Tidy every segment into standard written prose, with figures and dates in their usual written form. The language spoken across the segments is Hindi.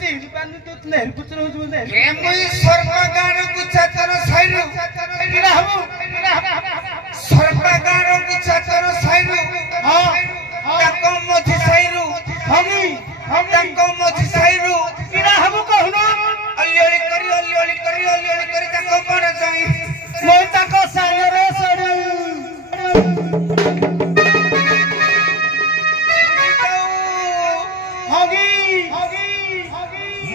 चिड़ी पानी तो नेहर कुछ रोज बोले के मुई सर्वगान गुचाचर साइरु किरा हबु सर्वगान गुचाचर साइरु हां ताको मथि साइरु हमी ताको मथि साइरु किरा हबु कहनो अलियोली करी ताको बड़ जाई মই ताको सागरे सडु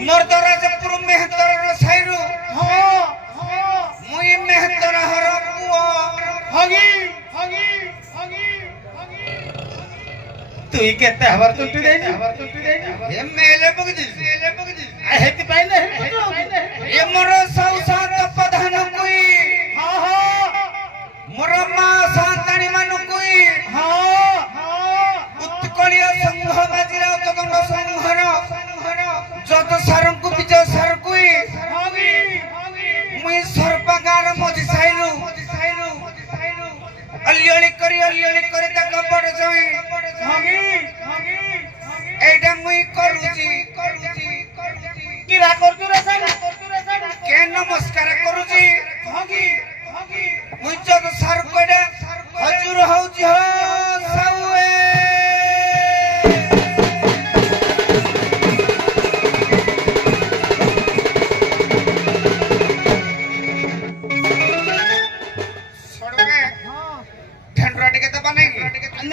मर्दराजपुर मेहतर साइरु मुई मेहतर हर पुओ तुई केते हबर टुटि दे ए मेले बगदी हेति पाइले ए मोर सौसा तपधान कुई मोर मा शांतानी मानु कुई उत्कलिय संघ बाजीराव तगन संघर जत सारंकु विजय सारकुई मुई सर्पगार मझी साइलु अलियोली करी तक बड़ जाई एटा मुई करूची किरा करतु रे सर के नमस्कार करूची मुई जत सारकुडा हजूर होउची हो साउए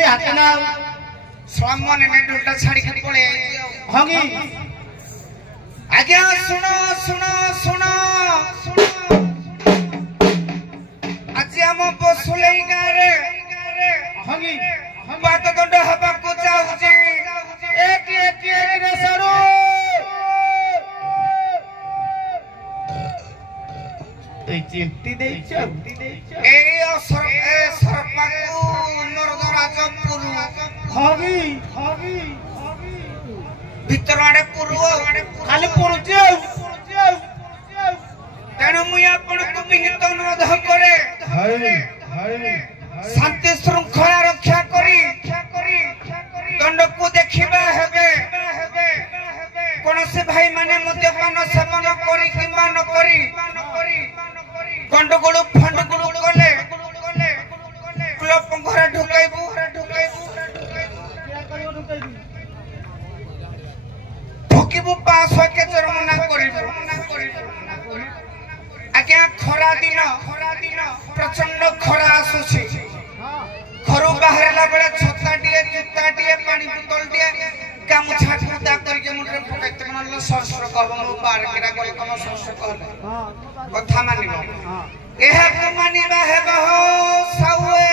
हातना स्वामन ने डुलटा छाड़ी के पळे हगी आज्ञा सुनो आज हम बसुलई गारे हगी बात दंड हबा को चाहूची एक रे सरो तै चिंती दे ए सरपाकू मर्दराजपुर हगी भीतर आड़े पुरु खाली पुरुचे तेणु मुई आपण को विनीत अनुरोध करे शांति श्रृंखला रक्षा करी दंड को देखिबा हेबे कोन से भाई माने मद्यपान सेवन करी किबा न करी गंडगोल फंडगोल कले क्लब घरे ढुकाइबू ठोकिबू 500 के जुर्माना करिबू आज्ञा खरा दिन प्रचंड खरा आसुछि घरु बाहरला बेले छताटिए जुताटिए पानी बोतलटिए गामुछा खुदा करके मुंडरे फटाइते मनल सहस्र कहबो बार केरा गल कम सहस्र कहले कथा मानिबो एहा को मानिबा हेबो साउए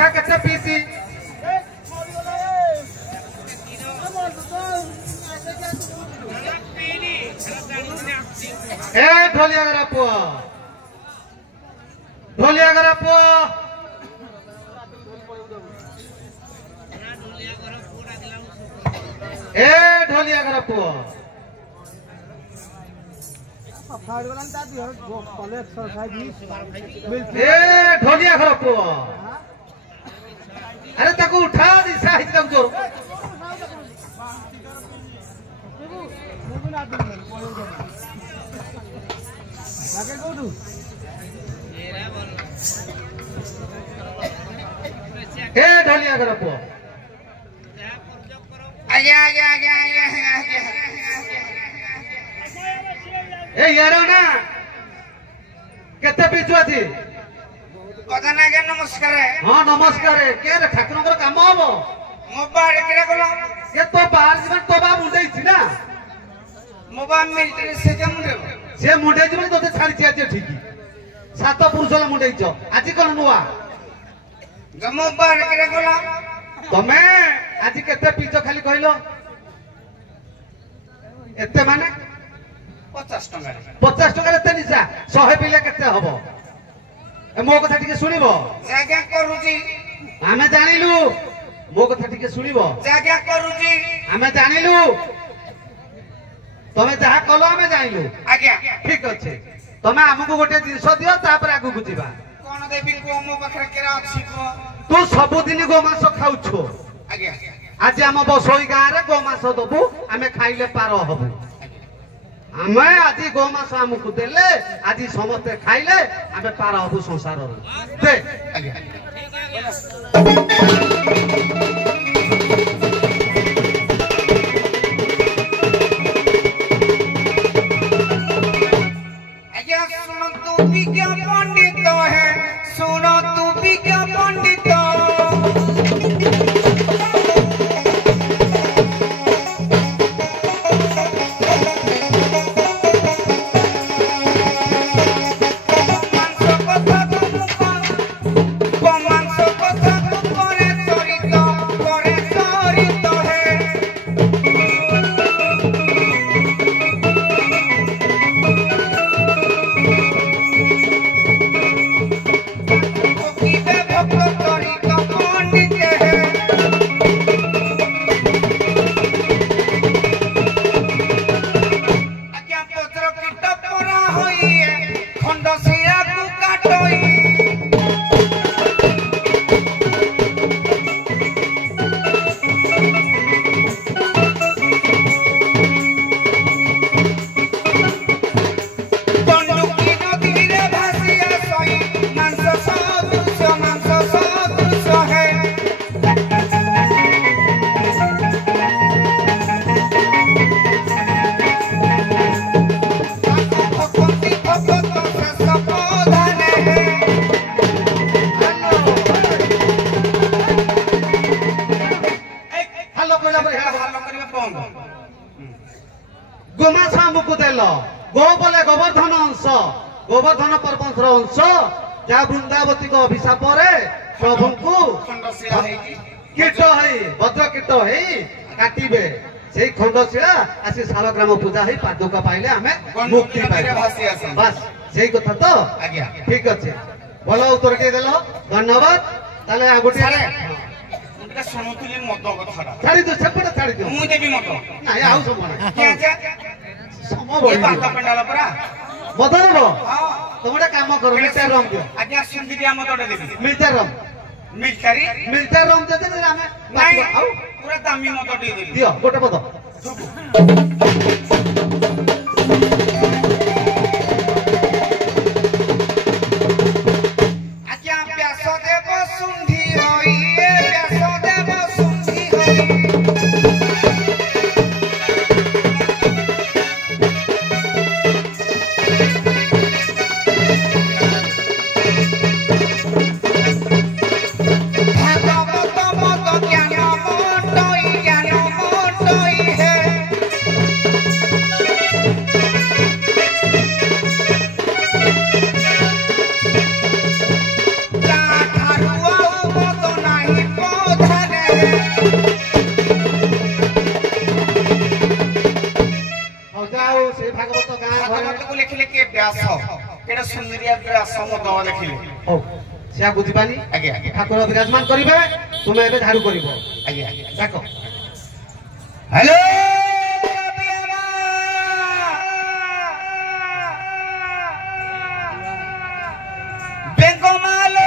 उठा केते पीसी ए ढोलिया गरा पुआ ढोलिया गरा पुआ ए ढोलिया गरा पुआ ए ढोलिया गरा पुआ अरे ताको उठा दी साहित्य तक जोर ए ढोलिया गरा पुआ आगे आगे आगे आगे आगे ए यारो ना केते पिछुआ थी कथा ना के नमस्कार हां नमस्कार के रे ठाकुरଙ୍କର କାମ ହବ मो बाड़ केरा गला के तो बाहर जीवन तो बा मुंडई छी ना मो बा मिलिटरी से के मुंडे से मुंडई जीवन तोते छाड़ी छी आज ठीक सात पुरुषला मुंडई छ आज कोन नुवा गमो बाड़ केरा गला तमे आज केते पिछ खाली कहलो एते माने 50 टका 50 टका एते निसा 100 पिले केते हबो ए मो कथा टिके सुनिबो जागा करूची आमे जानिलु मो कथा टिके सुनिबो जागा करूची आमे जानिलु तमे जहा कलो आमे जानिलु आज्ञा ठीक अछि तमे हमकु गोटे जिंस दियो तापर आगु गुजिबा कोन देबी को मो बखरे केरा अछि को तू सब दिन गोमांस खाउछो आज्ञा आज आम बसोई गाँव रे गोमांस दबु आमे खाइले पार हबु आमे आज गोमांस हमकु देले आज समस्ते खाइले आमे पार हबु संसार दे आज्ञा आज्ञा सुनो तू भी क्या पंडित है सुनो तू भी क्या पंडित गोमांस हमकु देल गो बोले गोवर्धन अंश गोवर्धन पर्वतर अंश जा वृंदावती को अभिशाप रे प्रभु को कीट है भद्र कीट है काटिबे से खंडशिला आसी शालग्राम पूजा है पादुका पाइले हमें मुक्ति पाइले बस सेही कथा तो आज्ञा ठीक अच्छे भल उत्तर के देल धन्यवाद ताले आ गोटे उनका सुनुतुली मद कथाटा छाड़ी दो सेपटे छाड़ी दो मु देबी मद नाही आउ समना के जे सम ये बढी बाता पंडाला परा मदन रो हां तो गोटे काम करो मिलटर रम दियो आज्ञा सुन दिया मद देबी मिलटर रम मिलिटारी रम दे दे हमें नहीं आउ पूरा दामी मद दे देबी दियो गोटे पद आज्ञा व्यासदेव सुंधी होई व्यासदेव सुंधी होई भागवत मद ज्ञान मोटोई है ସମତ ଲେଖିଲେ ହଉ ସେଆ ବୁଝିପାନି ଆଜ୍ଞା ଆଜ୍ଞା ଠାକୁର ବିରାଜମାନ କରିବେ ତୁମେ ଏବେ ଝାଡୁ କରିବ ଆଜ୍ଞା ଆଜ୍ଞା ଡାକ हेलो बेंगमालो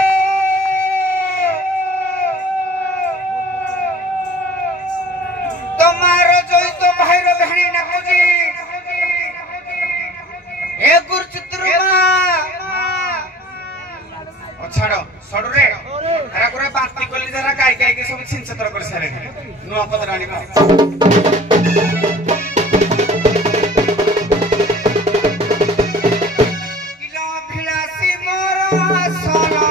तुम्हारो जोई तो भाईरो बहनी ना खोजी ए गुरचित्रमा ओ छाड़ो सडु रे एरा करे बांती कली जरा गाय गाय के सब छिनछतर कर सारे नुआ पदरानी का किला भिलासी मोर सोना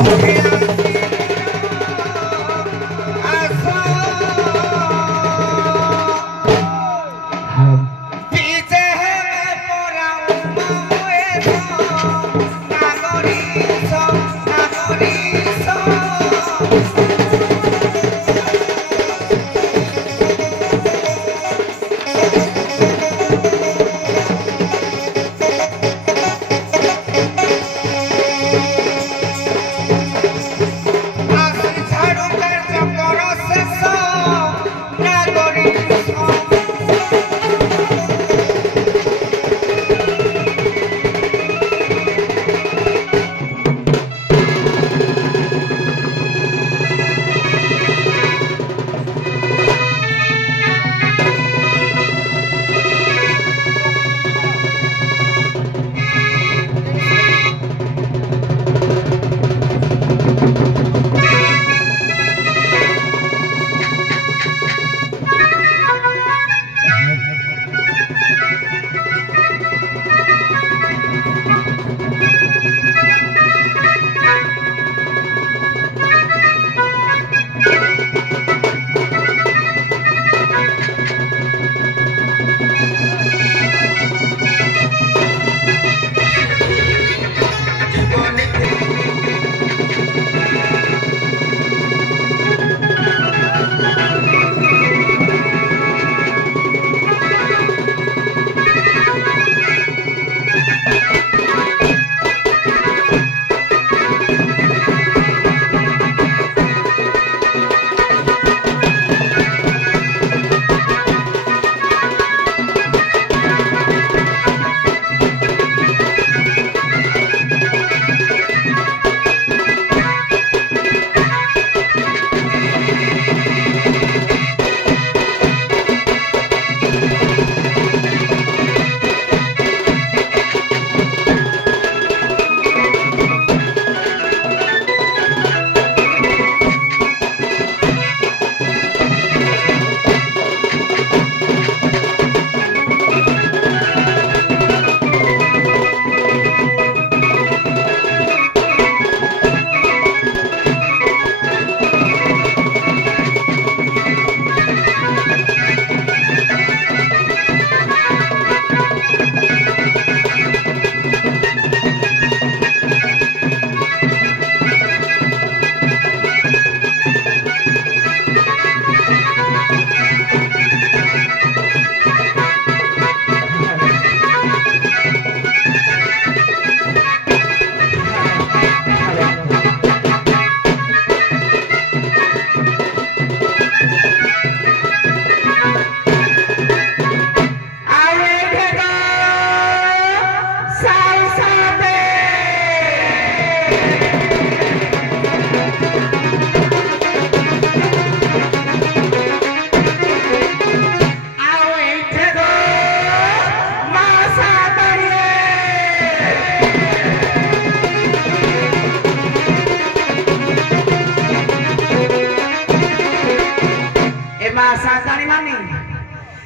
ओ भिलासी आसा पीछे है पोरा मोए नागरी सो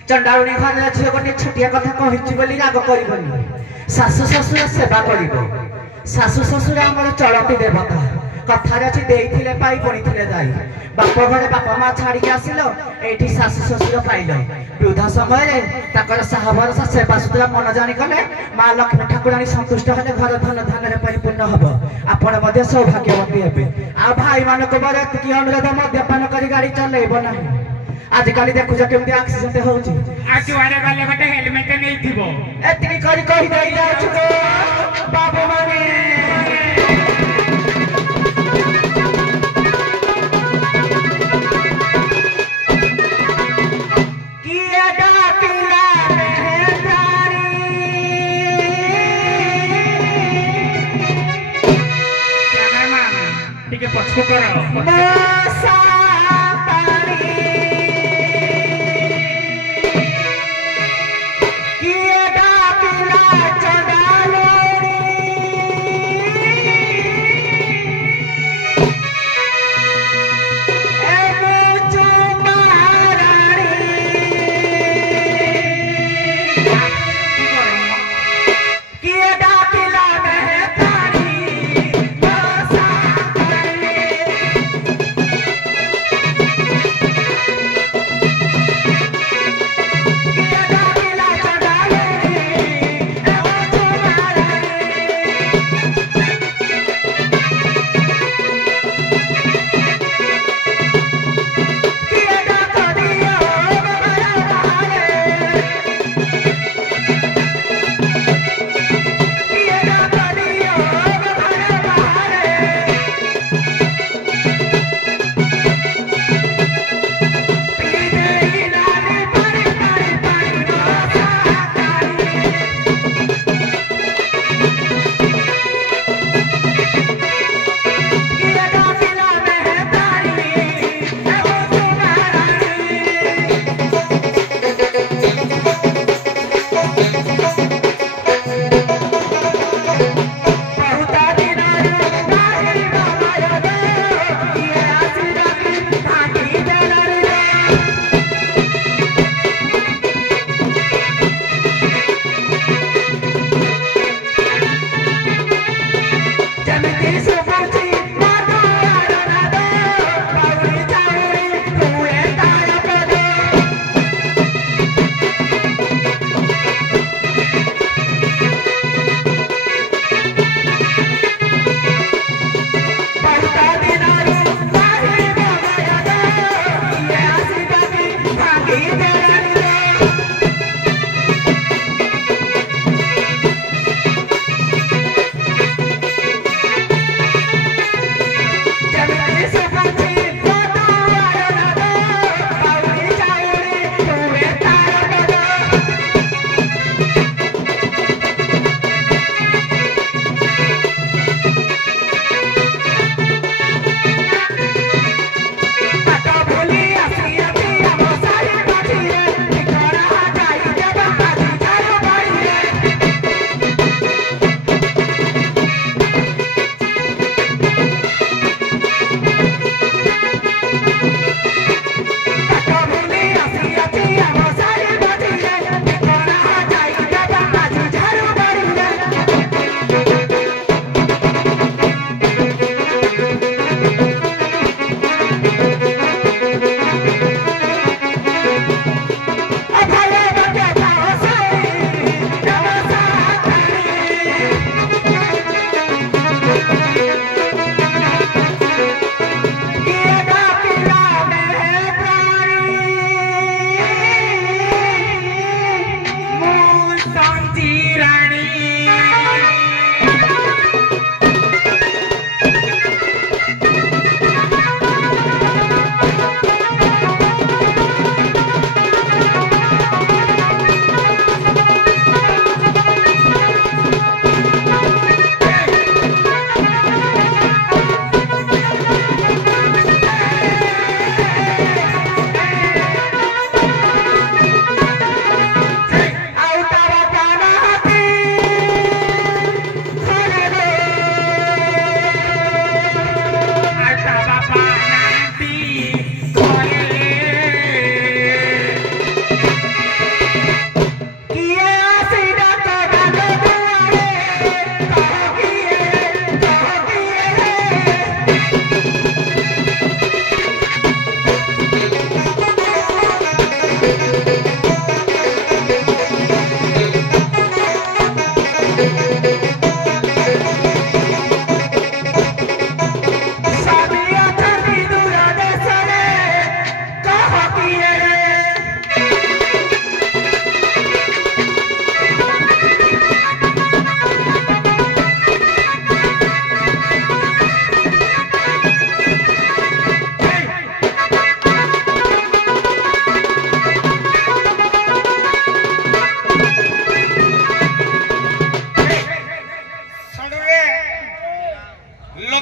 चंडारुणी घर झील गोटे छोटिया कथा कही बोली राग कर शाशु शशुर सेवा कर शाशु शशुर आमर चलती देवता कथार अच्छी देते पाई पुणी जाई बाप घरे बापा माँ छाड़ी आसिल ये शाशु शशुर पाइल वृद्धा समय साह भरसा सेवा सुतरा मन जाणी कले माँ लक्ष्मी ठाकुराणी संतुष्ट हेले घर धन धान परिपूर्ण हम आपण सौभाग्यवती हे आ भाई मानक बर एति अनुरोध मद्यपान कर गाड़ी चलैब ना आजिकाली देखुछ केमती एक्सीडेंट होउची आ जुआरे गले गोटे हेलमेट नहीं थिबो एतिनी करी कहि दई जाउछु गो बाबू माने किए डाकिला मेहतारी कैमरामैन ठीक है पछको करो मसा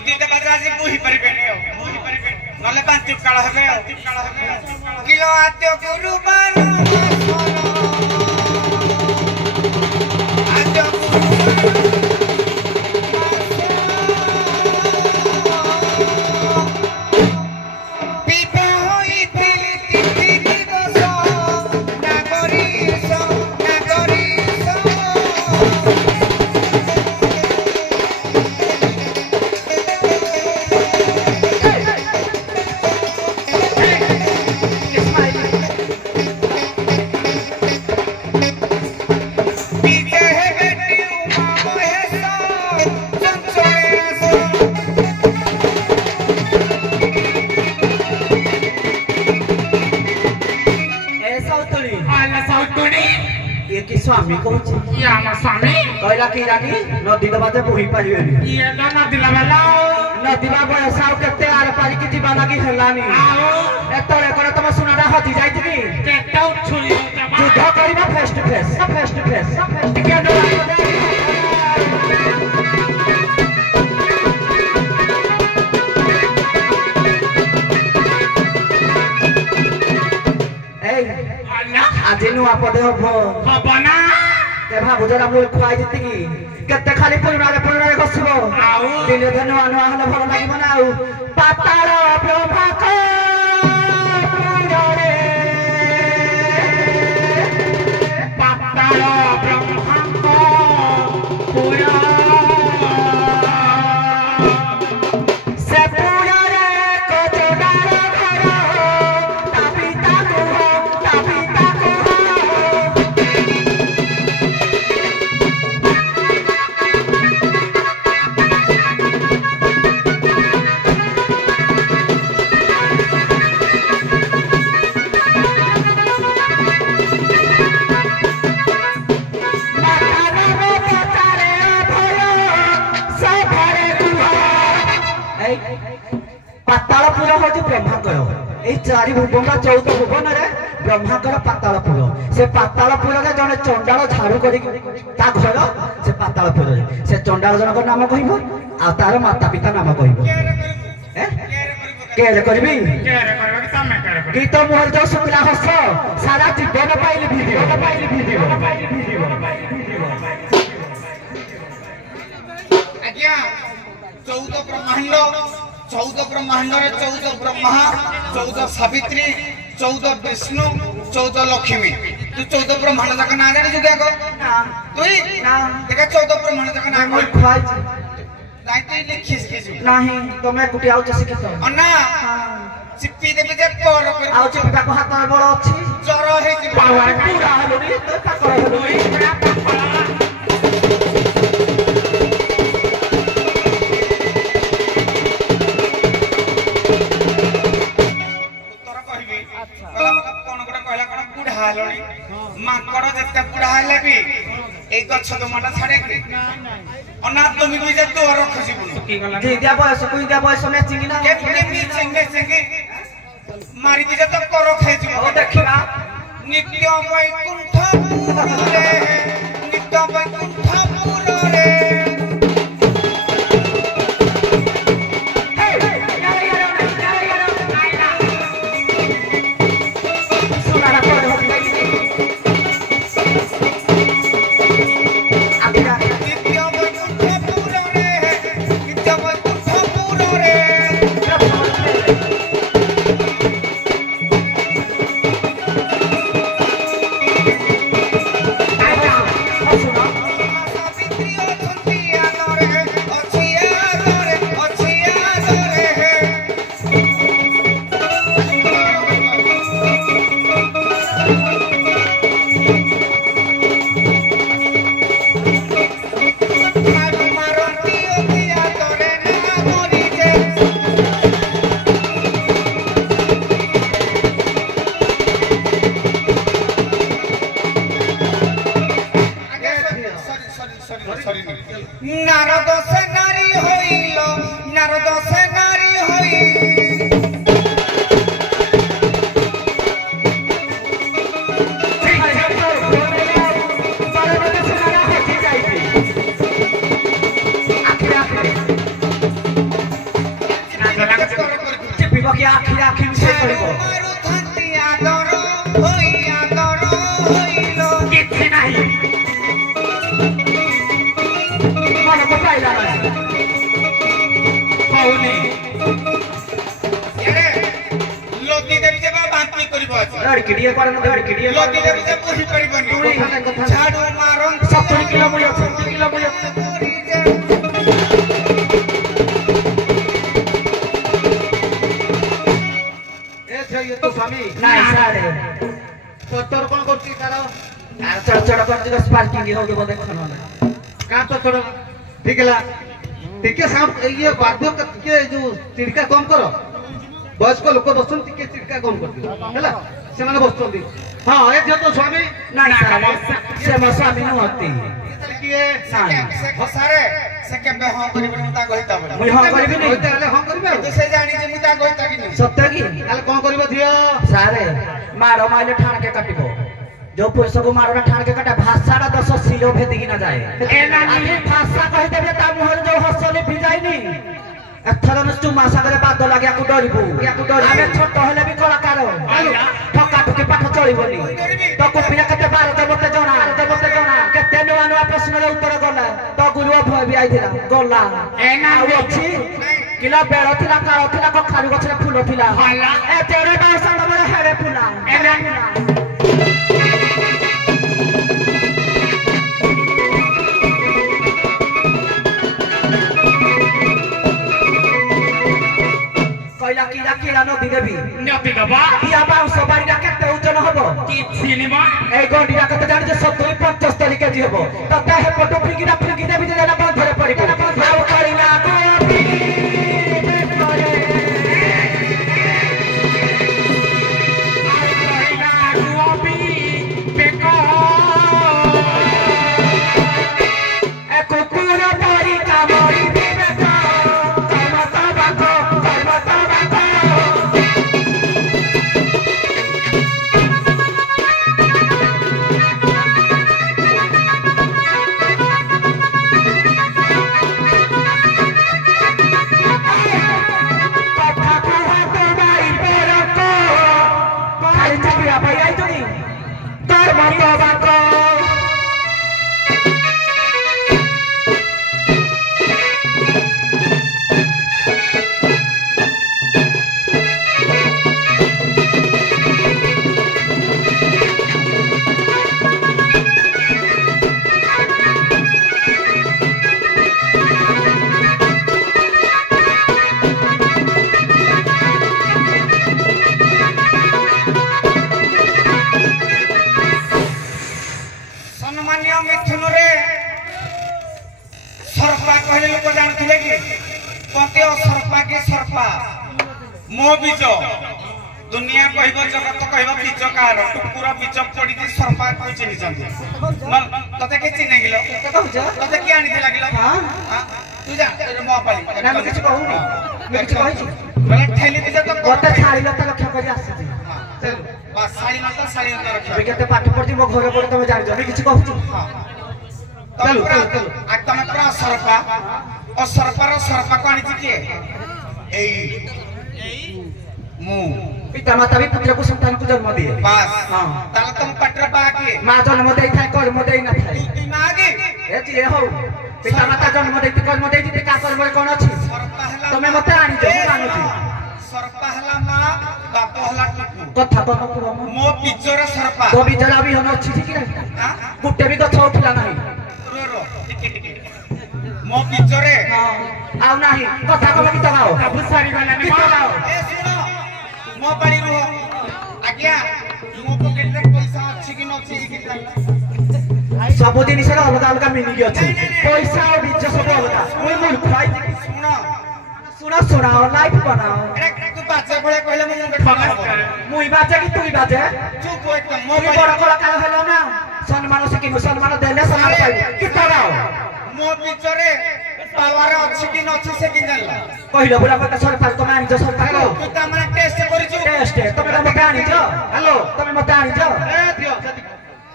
नदी देबा जाजी बुही परिबेनी नले पांच काल हेबे किलो आत्य गुरुबार आत्य स्वामी कौन ये आमा स्वामी कहला की रानी नदी दबाते बुही पारिबेनी ये लो नदी लबाला नदी बा बयसाव केते आर पारी की जीवा लागी हेलानी आओ एतरे करे तम सुनाडा हती जाइतनी केटा उछुली जमा युद्ध करिबा फेस टू फेस के आज नुआ पदे बना ते भाबुजरा मुई खुआई दितिकी केते खाली परिवार गसिबो दिने धन नुआ नुआ हले भल लागिबो ना आउ पाताळ ब्रह्माक पुररे पाताळ ब्रह्माक पुरा से पुररे कोचडार घर तापिता को पातालपुर हूँ ब्रह्मांकर ये चारि भुवन 14 भुवन ब्रह्मांकर पातालपुर से पातालपुर जड़े चंडाल झाड़ू कर घर से पातालपुर से चंडाल जनक नाम कह तार माता पिता नाम कह गीत मुहर जो शुक्ला हस सारा जीवन पाइल भिडियो आज्ञा 14 ब्रह्मांड 14 ब्रह्मांड 14 ब्रह्मा 14 सावित्री 14 विष्णु 14 लक्ष्मी तू 14 ब्रह्मांड तक ना जाने जुगे को तुई देखा 14 ब्रह्मांड तक ना मैं खुआई नहीं तो लिखिस के नहीं तो मैं कुटी आउ जसी के अन्ना चिप्पी देबे जे पर आउ चिप्पा को हाथ में बड़ अछि जर हे जे पावर पूरा हलोनी तो पाकर हलोनी माकड़ जत्ते बुढ़ा हेले भी ए गछ दमाटा छाड़े के अना तुम भी जे तो रख जीवन जी दिया बयस में चिंगी ना केते मी चिंगे मारी दी तो करो खाइ जीवन ओ देखिबा नित्य वैकुंठ पुरे नित्य वैकुंठ पुरे लड़किड़िए कर लड़किड़िए लगिले बुझे पुही परिबनी झाड़ू मारन 70 किलो मुई 70 किलो मुई ए छे ये तो स्वामी नहीं सारे तोर कोन करती तार चढ़ कर स्पार्किंग हो गयो देखो ना का तो छोड़ ठीक है टिके साउंड ये वाद्य के जो चिड़का कम करो वयस्क लोक बसन टिके चिड़का कम कर दियो हैला से माने बसचंदी हां ए जे तो स्वामी नहीं सारे से मो स्वामी न होती किए से खसारे से केबे हां करिबे मुता गहिता बले मुई हम करबी नहीं होइता हले हम करबे तो से जानी जे मुता गहिता कि नहीं सत्य की हले कोन करबे दियो सारे मारो माइले ठाण के काटिबो जो पुरुष को मारो ठाण के काटा भाषा 10 सिलो भेदी कि ना जाए आधी भाषा कहि देबे ता मुहर जो हसले भिजाइनी एथर न चुमा सागरे बाद लागे को डरिबो आमे छोट हले भी कलाकार ठका ठकी पाठ चलिबोनी तो कुपिया कते 12 देबते जणा केते नवा नवा प्रश्न रे उत्तर गला तो गुरु भय भी आइथिला गला एना अछि किला बेळ थिला काळ थिला कखारू गछरे फूल थिला ए तेरे बासा हमर हेरे फूला एना কইলা কিলা নদী দেবী নদী বাবা ইয়া বাউস বাড়িটা কেতে ওজন হবো কি সিনেমা এই গন্ডিটা কত জানি যে 70 75 কেজি হবো ততে হে পটু ফিকি দেবী যে না বন্ধরে পড়িব আও করিনা গোপী বেকরে কইনা গোপী বেক এ কুকুর পরি কামড়ি দিবে তো কর্মতা বাকো मो बीज दुनिया कहब जगत कहब बीज कार टुकुर बीज पड़ी सरपा को चिन्ह तते के चिन्ह गिलो तते के आनी लागिलो हां तू जा मो पाली ना मैं किछ कहूनी मैं किछ कहि मैं ठेली दे तो गोटे साड़ी लता लक्ष्य करी आसी चल बस साड़ी लता रख मैं केते पाठ पढ़ी मो घर पड़े तमे जानि मैं किछ कहू चलो आ तमे पूरा सरपा और सरपार सरपा को आनी के एई मु पिता माता भी पुत्र को संतान को जन्म दिए बस हां ताला तुम पटर बाके मां जन्म देई थाए कर्म देई न थाए तू मागे ए जी हो पिता माता जन्म देई कर्म देई जे का कर्म कोन अछि तमे मते आनी जे मानु छी सरपा हला मां बाप हला टुकु कथा कोन को मो पिचर सरपा तो बिजरा भी हम अछि ठीक रे हां गुटे भी गछ उठला नाही रो टिके मो पिचरे हां आउ नाही कथा को गीत गाओ सब सारी वाला ने गीत गाओ ए सुनो मो बाड़ी रो आज्ञा मो पॉकेट रे पैसा अछि कि न अछि कि सब जिनिस रे अलग अलग मीनिंग अछि पैसा और बीच सब अलग ओइ मूर्ख भाई सुनो सुनाओ लाइफ बनाओ अरे तू बाजा भले कहले मो मुंडे नमस्कार मुई बाजे कि तुई बाजे चुप एकदम मो मुई बड़ कलाकार हेलो ना सम्मान से कि सम्मान देले सम्मान पाई कि कराओ मो पिचरे पावर अछि कि न अछि से कि जानला कहिलो बुला पता सरकार को मानि जो सरकार तू त हमरा टेस्ट करिछु टेस्ट तमे मते आनी जो हेलो तमे मते आनी जो ए दियो सती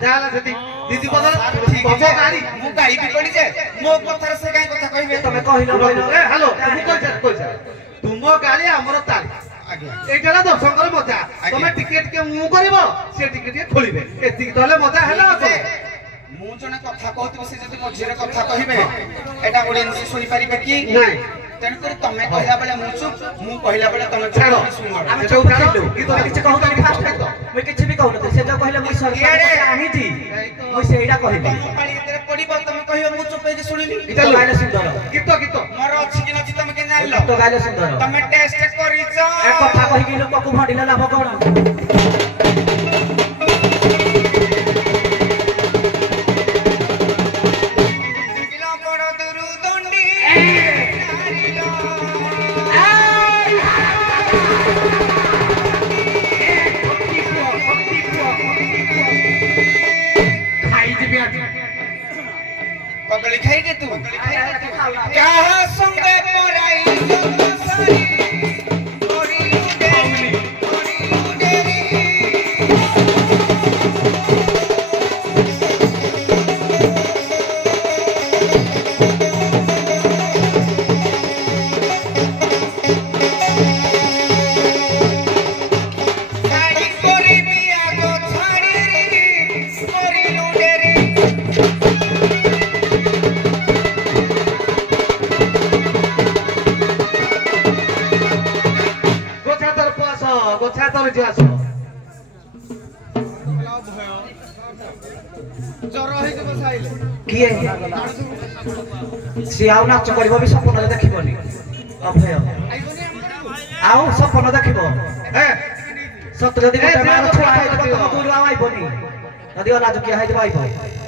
जाला सती दीदी बदल ठीक बबो गाड़ी मु गाई भी पड़ी जे मो कथार से काई कथा कहिबे तमे कहिलो ए हेलो तू कह तुम गाड़ी हमर ताली आगे एटा दर्शकर मजा तमे टिकेट के मु करबो से टिकेट के खोलिबे एति तले मजा हैला मु जने कथा कहत से जति मझिरे कथा कहिबे एटा ऑडियंस सुनि परिबे कि नहीं तेन कर तमे कहला बेले मु चुप मु कहला बेले तमे छाड़ो सुन हम चुप थिलु कि तो किछ कहू तनी फास्ट ବିଷୟରେ ଜାଣିଛି ମୁଁ ସେଇଟା କହିବି ତମ ପାଳି ଭିତରେ ପଡିବ ତମେ କହିବ ମୁଁ ଚୁପ ହେଇକି ଶୁଣିଲି ଗୀତ ଗାଇଲେ ସୁନ୍ଦର ଗୀତ ଗୀତ ମୋର ଅଛି କି ନଛି ତମେ କେମିତି ଜାଣିଲ ଗୀତ ଗାଇଲେ ସୁନ୍ଦର ତମେ ଟେଷ୍ଟ କରିଛ ଏ କଥା କହିକି ଲୋକକୁ ଭଣ୍ଡିଲେ ଲାଭ କଣ କିଲୋ ବଡ ଦୁରୁ ଦଣ୍ଡି ଖାଇଯିବି ଆଜି କଦଳୀ ଖାଇକେ ତୁ କାହା ସଙ୍ଗେ ପରାଇ ଜଗ ସାରି କରିଲୁ ଡେରି କରିଲୁ ଡେରି ଗାଡ଼ି କରିବି ଆଗ ଛାଡ଼ିରି କରିଲୁ ଡେରି ଗୋଛା ତରଫ ଆସ ଗୋଛା ତରଫ ଆସ ଜର ହେଇଯିବ ସାଇଲେ କିଏ ସିଏ ଆଉ ନାଚ କରିବ ବି ସପନରେ ଦେଖିବନି ଅଭୟ ଆଉ ସପନ ଦେଖିବ ଏ ସତ ଯଦି ଗୋଟେ ମାର ଛୁଆ ହେଇଯିବ ତମ ଗୁରୁ ଆଉ ଆଇବନି ଯଦି ଅଲାଜକିଆ ହେଇଯିବ ଆଇବ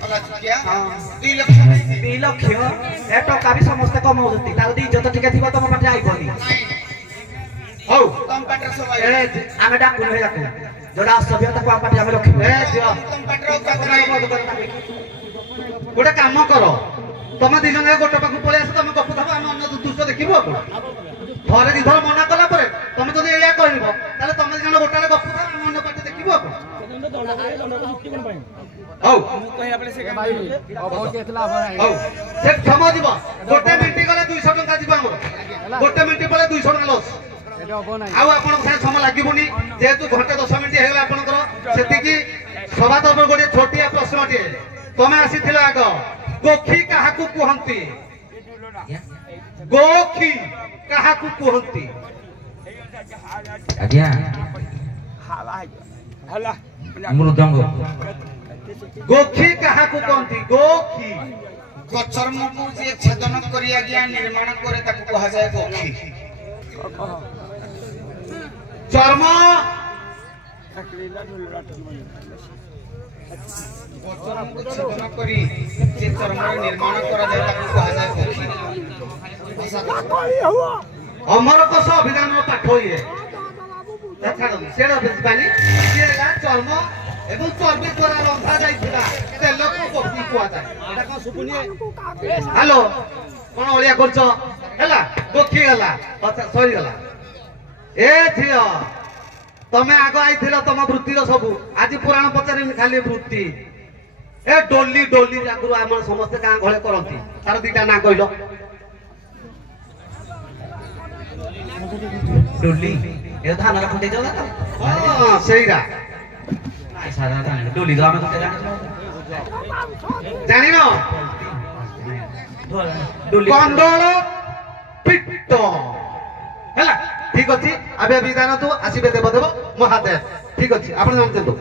ଅଲା ଚୁକିଆ 2 ଲକ୍ଷ ନାହିଁ 2 ଲକ୍ଷ ଏ ଟଙ୍କା ବି ସମସ୍ତେ କମାଉଛନ୍ତି ତାର ଯଦି ଇଜ୍ଜତ ଟିକେ ଥିବ ତମ ପାଖରେ ଆଇବନି ହଉ ତମ ପାଟରେ ସବୁ ଏ ଆମେ ଡାକୁନୁ ହେ ଡାକୁ ଯୋଉଟା ଅସଭ୍ୟ ତାକୁ ଆମ ପାଖରେ ଆମେ ରଖିବୁ ଏ ଝିଅ ତମ ପାଟରେ ଉପାତ ନାହିଁ ଗୋଟେ କାମ କର ତମେ ଦି ଜଣ ଗୋଟେ ପାଖକୁ ପଳେଇ ଆସ ତମେ ଗପୁଥାବ ଆମେ ଅନ୍ୟ ଦୃଶ୍ୟ ଦେଖିବୁ ଆଉ କଣ ଥରେ ଦି ଥର ମନା କଲା ପରେ ତମେ ଯଦି ଏଇଆ କହିବ ତାହେଲେ ତମେ ଦି ଜଣ ଗୋଟାରେ ଗପୁଥାବ ଆମେ ଅନ୍ୟ ପାଟେ ଦେଖିବୁ ଆଉ କଣ ହଉ ହଉ ସେ କ୍ଷମ ଯିବ ଗୋଟେ ମିନିଟ୍ ଗଲେ 200 ଟଙ୍କା ଯିବ ଆମର ଗୋଟେ ମିନିଟ୍ ପରେ 200 ଟଙ୍କା ଲସ୍ ଆଉ ଆପଣଙ୍କ ସାଙ୍ଗେ ସମୟ ଲାଗିବନି ଯେହେତୁ ଘଣ୍ଟେ 10 ମିନିଟ୍ ହେଇଗଲା ଆପଣଙ୍କର ସେତିକି ସଭା ତରଫରୁ ଗୋଟେ ଛୋଟିଆ ପ୍ରଶ୍ନଟିଏ ତମେ ଆସିଥିଲ ଆଗ ଗୋଖୀ କାହାକୁ କୁହନ୍ତି ଗୋଖୀ କାହାକୁ କୁହନ୍ତି ଆଜ୍ଞା ମୃଦଙ୍ଗ ଗୋଖୀ କାହାକୁ କହନ୍ତି ଗୋଖୀ ଗଚର୍ମକୁ ଯିଏ ଛେଦନ କରି ଆଜ୍ଞା ନିର୍ମାଣ କରେ ତାକୁ କୁହାଯାଏ ଗୋଖୀ ଚର୍ମ ଗଚର୍ମକୁ ଛେଦନ କରି ଯେ ଚର୍ମର ନିର୍ମାଣ କରାଯାଏ ତାକୁ କୁହାଯାଏ ଗୋଖୀ ଅମରକୋଷ ଅଭିଧାନର ପାଠ ଇଏ ଛାଡ଼ନ୍ତୁ ସେଇଟା ବୁଝିପାରି ସିଏ ହେଲା ଚର୍ମ ଏବଂ ଚର୍ବି ଦ୍ୱାରା ରନ୍ଧା ଯାଇଥିବା ତେଲକୁ ଗୋଖୀ କୁହାଯାଏ ଏଇଟା କଣ ଶୁଭୁନି ହ୍ୟାଲୋ କଣ ଅଳିଆ କରୁଛ ହେଲା ଗୋଖୀ ହେଲା ଆଚ୍ଛା ସରିଗଲା ଏ ଝିଅ ତମେ ଆଗ ଆଇଥିଲ ତମ ବୃତ୍ତିର ସବୁ ଆଜି ପୁରାଣ ପଚାରିନି ଖାଲି ବୃତ୍ତି ଏ ଡୋଲି ଡୋଲି ଆଗରୁ ଆମର ସମସ୍ତେ ଗାଁ ଗହଳି କରନ୍ତି ତାର ଦିଟା ନାଁ କହିଲ ଡୋଲି ଏ ଧାନ ରଖନ୍ତି ଯୋଉ ହଁ ସେଇଟା ଡୋଲି ତ ଆମେ କେତେ ଜାଣିନ ଡୋଲି କଣ୍ଡଳ ପିଟ୍ଟ ହେଲା ଠିକ ଅଛି ଏବେ ବିଦାୟ ତୁ ଆସିବେ ଦେବଦେବ ମହାଦେବ ଠିକ ଅଛି ଆପଣ ଜାଣିଛନ୍ତି